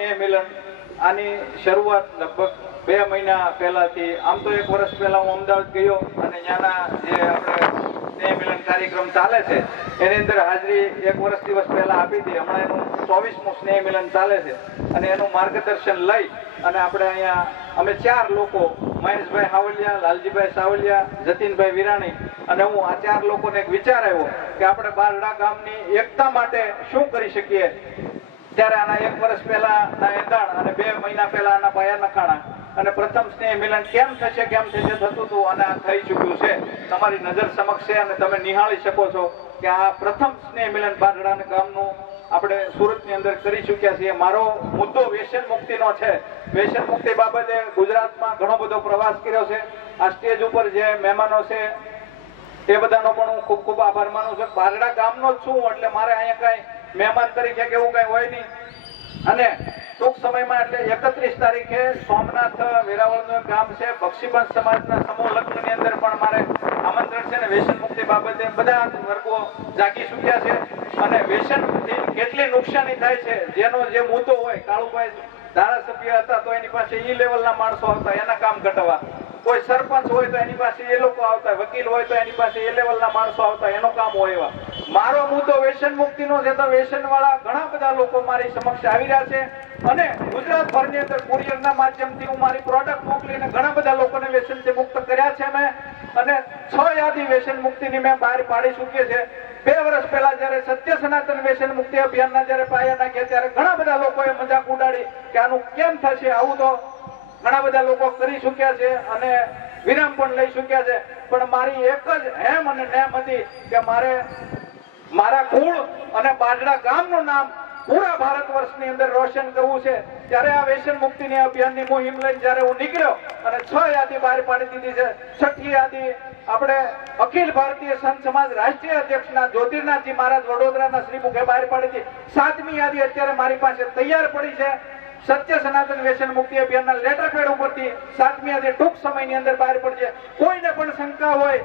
સ્નેહ મિલન આની શરૂઆત લગભગ 2 મહિના પહેલાથી, આમ તો 1 વર્ષ પહેલા હું અમદાવાદ ગયો અને ત્યાંના જે આપણે સ્નેહ મિલન કાર્યક્રમ ચાલે છે એની અંદર હાજરી 1 વર્ષ દિવસ પહેલા આપી હતી. હમણાં એનું 24મું સ્નેહ મિલન ચાલે છે અને એનું માર્ગદર્શન લઈ અને આપણે અહીંયા અમે 4 લોકો, મહેશભાઈ હાવલિયા, લાલજીભાઈ સાવલિયા, જતીનભાઈ વિરાણી અને હું, આ 4 લોકોને એક વિચાર આવ્યો કે આપણે બારડા ગામની એકતા માટે શું કરી શકીએ. ત્યારે આના 1 વર્ષ પહેલાના એંધાણ અને 2 મહિના પહેલા આના પાયા નખાણા અને પ્રથમ સ્નેહ મિલન કેમ થશે થતું હતું અને આ થઈ ચૂક્યું છે, તમારી નજર સમક્ષ છે અને તમે નિહાળી શકો છો કે આ પ્રથમ સ્નેહ મિલન બારડા ગામનું આપણે સુરતની અંદર કરી ચૂક્યા છીએ. મારો મુદ્દો વ્યસન મુક્તિનો છે. વ્યસન મુક્તિ બાબતે ગુજરાતમાં ઘણો બધો પ્રવાસ કર્યો છે. આ સ્ટેજ ઉપર જે મહેમાનો છે એ બધાનો પણ હું ખૂબ ખૂબ આભાર માનું છું. બારડા ગામનો જ છું એટલે મારે અહીંયા કઈ મહેમાન તરીકે કે એવું કઈ હોય નહીં. અને ટૂંક સમયમાં એટલે 31 તારીખે સોમનાથ વેરાવળનું એક ગામ છે, બક્ષીબંધ સમાજના સમૂહ લગ્નની અંદર પણ મારે આમંત્રણ છે ને વ્યસન મુક્તિ બાબતે બધા વર્ગો જાગી ચૂક્યા છે અને વ્યસનથી કેટલી નુકસાની થાય છે જેનો જે મુદ્દો હોય, કાળુભાઈ ધારાસભ્ય હતા તો એની પાસે ઈ લેવલના માણસો આવતા એના કામ ઘટવા, કોઈ સરપંચ હોય તો એની પાસે એ લોકો આવતા, વકીલ હોય તો એની પાસે એ લેવલના માણસો આવતા, એનો કામ હોય એવા. મારો મુદ્દો વ્યસન મુક્તિનો છે તો વ્યસન વાળા ઘણા બધા લોકો મારી સમક્ષ આવી રહ્યા છે અને ગુજરાતભરની અંદર કુરિયરના માધ્યમથી હું મારી પ્રોડક્ટ મોકલીને ઘણા બધા લોકોને વ્યસનથી મુક્ત કર્યા છે મેં અને 6 યાદી વ્યસન મુક્તિની મેં બહાર પાડી ચૂકી છે. 2 વર્ષ પહેલા જયારે સત્ય સનાતન વ્યસન મુક્તિ અભિયાનના જયારે પાયા નાખ્યા ત્યારે ઘણા બધા લોકોએ મજાક ઉડાડી કે આનું કેમ થશે, આવું તો ઘણા બધા લોકો કરી ચૂક્યા છે અને વિરામ પણ લઈ ચૂક્યા છે. પણ મારી એક જ હેમ અને નેમ હતી કે મારે મારા કુળ અને બારડા ગામનું નામ પૂરા ભારત વર્ષની અંદર રોશન કરવું છે. ત્યારે આ વ્યસન મુક્તિની અભિયાનની મુહિમ લઈને જયારે હું નીકળ્યો અને 6 યાદી બહાર પાડી દીધી છે. 6ઠી યાદી આપણે અખિલ ભારતીય સંત સમાજ રાષ્ટ્રીય અધ્યક્ષના જ્યોતિર્નાથજી મહારાજ વડોદરાના શ્રી મુખે બહાર પાડી હતી. 7મી યાદી અત્યારે મારી પાસે તૈયાર પડી છે. સત્ય સનાતન વ્યસન મુક્તિ અભિયાનના લેટર પેડ ઉપરથી 7મી યાદી ટૂંક સમયની અંદર બહાર પડશે. કોઈને પણ શંકા હોય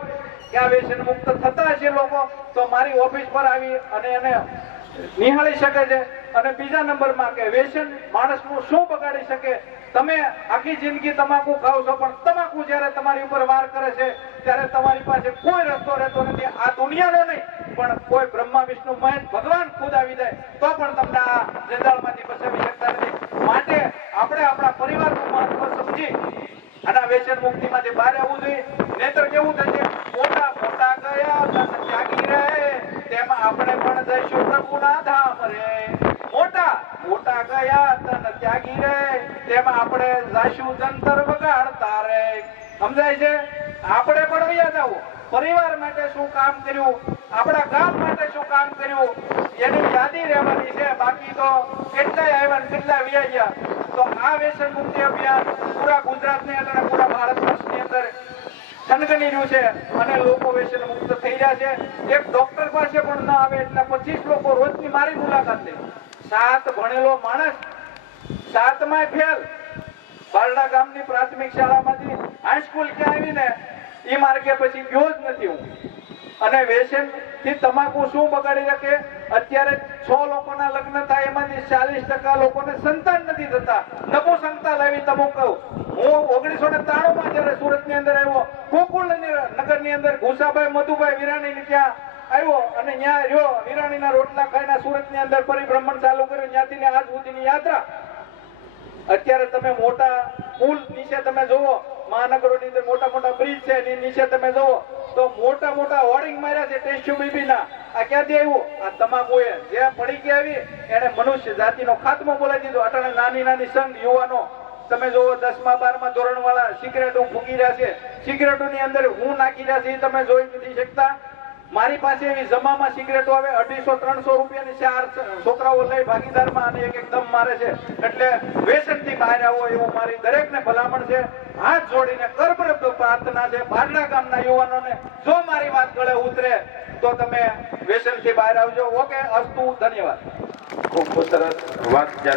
કે આ વ્યસન મુક્ત થતા હશે લોકો તો મારી ઓફિસ પર આવી અને એને નિહાળી શકે છે. અને બીજા નંબરમાં કે વ્યસન માણસનું શું બગાડી શકે. તમે આખી જિંદગી તમાકુ ખાવ છો પણ તમાકુ જયારે તમારી ઉપર વાર કરે છે ત્યારે તમારી પાસે કોઈ રસ્તો રહેતો નથી. આ દુનિયાનો નહીં પણ કોઈ બ્રહ્મા વિષ્ણુ મહેશ ભગવાન ખુદ આવી જાય તો પણ તમને આ જંજાળમાંથી બચાવી શકતા નથી. માટે આપણે આપણા પરિવારનું મહત્વ સમજી અને આ વ્યસન મુક્તિમાંથી બહાર આવવું જોઈએ. નહીતર કેવું થશે, મોટા મોટા ગયા તન ત્યાગી રહે તેમાં આપણે પણ જઈશું પ્રભુના ધામ રે. મોટા મોટા ગયા તન ત્યાગી રહે તેમાં આપણે જઈશું જંતર વગાડતા રે. સમજાય છે? આપણે પણ વયા જાવું. પરિવાર માટે શું કામ કર્યું, આપણા ગામ માટે શું કામ કર્યું એની યાદી રહેવાની છે. બાકી તો કેટલાય આવ્યા ને કેટલાય વયા ગયા. તો આ વ્યસન મુક્તિ અભિયાન પૂરા ગુજરાતની અંદર, પૂરા ભારત વર્ષની અંદર થનગની રહ્યું છે અને લોકો વ્યસન મુક્ત થઈ રહ્યા છે. એક ડોક્ટર પાસે પણ ના આવે એટલે 25 લોકો રોજની મારી મુલાકાત લે. 7 ભણેલો માણસ 7માં ફેલ. બારડા ગામની પ્રાથમિક શાળામાંથી હાઈસ્કૂલ ક્યાં આવીને એ માર્ગે પછી ગયો જ નથી હું. અને વ્યસન થી તમાકુ શું બગાડી શકે. અત્યારે 6 લોકોના લગ્ન થાય એમાંથી 40% લોકોને સંતાન નથી થતા. નપુંસકતા લાવી તમે કહું. હું 1993માં જયારે સુરતની અંદર આવ્યો, ગોકુળ નગરની અંદર ઘુસાભાઈ મધુભાઈ વિરાણી ત્યાં આવ્યો અને ત્યાં રહ્યો. વિરાણીના રોટલા ખાઈને સુરતની અંદર પરિભ્રમણ ચાલુ કર્યું. ત્યાંથી આજ સુધીની યાત્રા. અત્યારે તમે મોટા પુલ નીચે તમે જોવો, મહાનગરોની અંદર મોટા મોટા બ્રિજ છે એની નીચે તમે જોવો તો મોટા મોટા હોર્ડિંગ માર્યા છે ટેસ્યુ બીબીના. આ ક્યાંથી આવ્યું? આ તમાકુએ જે પડીકી આવી એને મનુષ્ય જાતિનો ખાત્મો બોલાવી દીધો. અટાણે નાની નાની સંઘ યુવાનો તમે જોવો 10મા 12મા ધોરણ વાળા સિગરેટો ફૂકી રહ્યા છે. સિગરેટોની અંદર હું નાખી રહ્યા છે એ તમે જોઈ નથી શકતા. મારી પાસે એવી જમામાં સિગરેટો આવે 250-300 રૂપિયાની 4 છોકરાઓ લઈ ભાગીદારમાં અને એક દમ મારે છે. એટલે વ્યસનથી બહાર આવો એવું મારી દરેકને ભલામણ છે. હાથ જોડીને કરબદ્ધ પ્રાર્થના છે બારડા ગામના યુવાનોને, જો મારી વાત ગળે ઉતરે તો તમે વ્યસનથી બહાર આવજો. ઓકે, અસ્તુ, ધન્યવાદ. ખૂબ સરસ વાત.